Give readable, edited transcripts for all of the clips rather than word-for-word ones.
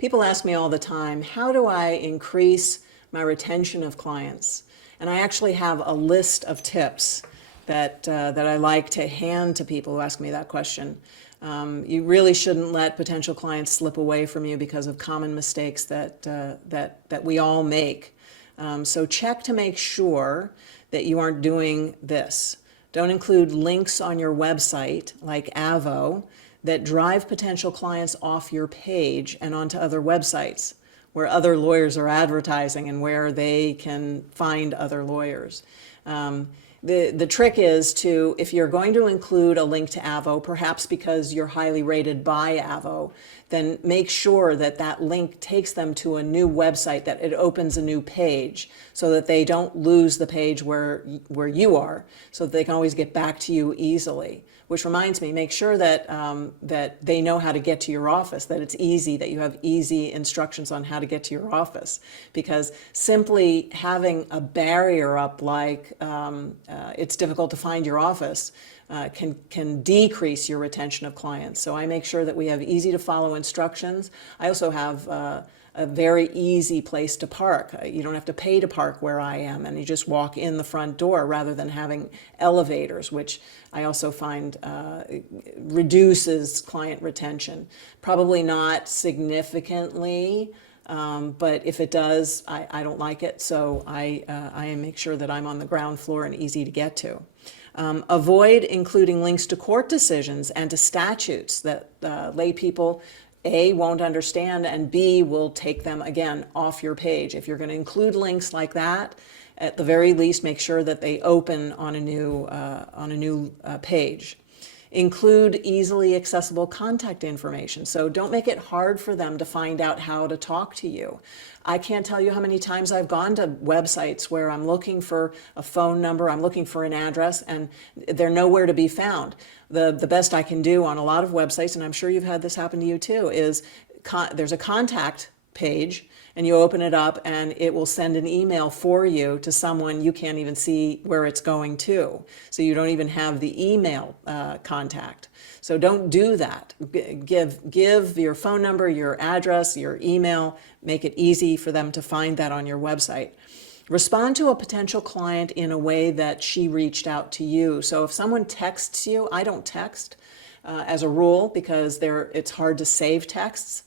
People ask me all the time, how do I increase my retention of clients? And I actually have a list of tips that I like to hand to people who ask me that question. You really shouldn't let potential clients slip away from you because of common mistakes that we all make. So check to make sure that you aren't doing this. Don't include links on your website, like Avo, that drive potential clients off your page and onto other websites where other lawyers are advertising and where they can find other lawyers. The trick is to, if you're going to include a link to Avo, perhaps because you're highly rated by Avo, then make sure that that link takes them to a new website, that it opens a new page so that they don't lose the page where you are, so that they can always get back to you easily. Which reminds me, make sure that, that they know how to get to your office, that it's easy, that you have easy instructions on how to get to your office. Because simply having a barrier up like it's difficult to find your office can decrease your retention of clients. So I make sure that we have easy to follow instructions. I also have a very easy place to park. You don't have to pay to park where I am, and you just walk in the front door rather than having elevators, which I also find reduces client retention. Probably not significantly, but if it does, I don't like it, so I make sure that I'm on the ground floor and easy to get to. Avoid including links to court decisions and to statutes that lay people A, won't understand, and B, will take them, again, off your page. If you're going to include links like that, at the very least, make sure that they open on a new page. Include easily accessible contact information. So don't make it hard for them to find out how to talk to you. I can't tell you how many times I've gone to websites where I'm looking for a phone number, I'm looking for an address, and they're nowhere to be found. The best I can do on a lot of websites, and I'm sure you've had this happen to you too, is there's a contact page, and you open it up and it will send an email for you to someone you can't even see where it's going to. So you don't even have the email contact. So don't do that. Give your phone number, your address, your email, make it easy for them to find that on your website. Respond to a potential client in a way that she reached out to you. So if someone texts you, I don't text as a rule because it's hard to save texts.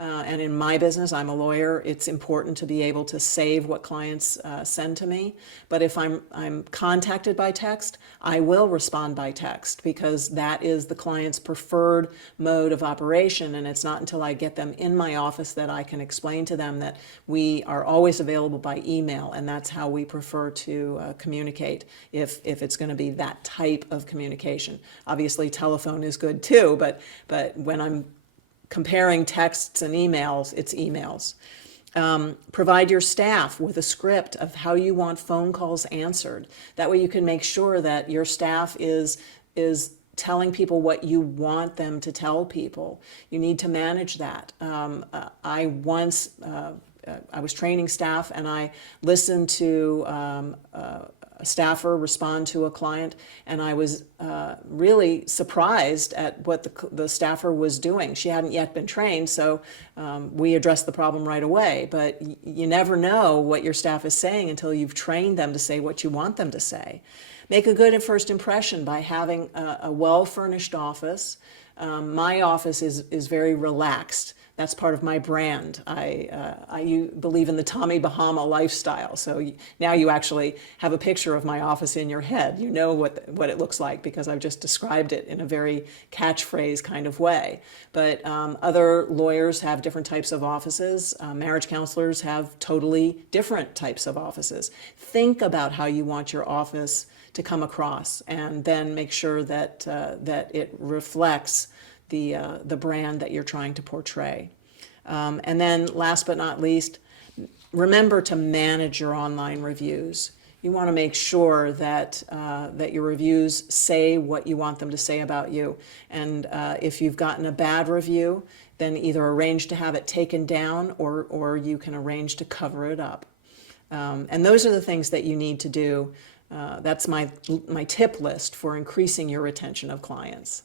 And in my business, I'm a lawyer, it's important to be able to save what clients send to me. But if I'm contacted by text, I will respond by text because that is the client's preferred mode of operation. And it's not until I get them in my office that I can explain to them that we are always available by email. And that's how we prefer to communicate if it's going to be that type of communication. Obviously, telephone is good too, but when I'm comparing texts and emails, it's emails. Provide your staff with a script of how you want phone calls answered. That way you can make sure that your staff is telling people what you want them to tell people. You need to manage that. I was training staff and I listened to a staffer respond to a client, and I was really surprised at what the staffer was doing. She hadn't yet been trained, so we addressed the problem right away. But you never know what your staff is saying until you've trained them to say what you want them to say. Make a good first impression by having a well-furnished office. My office is very relaxed. That's part of my brand. I believe in the Tommy Bahama lifestyle. So now you actually have a picture of my office in your head. You know what it looks like because I've just described it in a very catchphrase kind of way. But other lawyers have different types of offices. Marriage counselors have totally different types of offices. Think about how you want your office to come across, and then make sure that it reflects the brand that you're trying to portray. And then last but not least, remember to manage your online reviews. You want to make sure that your reviews say what you want them to say about you. And if you've gotten a bad review, then either arrange to have it taken down or you can arrange to cover it up. And those are the things that you need to do. That's my tip list for increasing your retention of clients.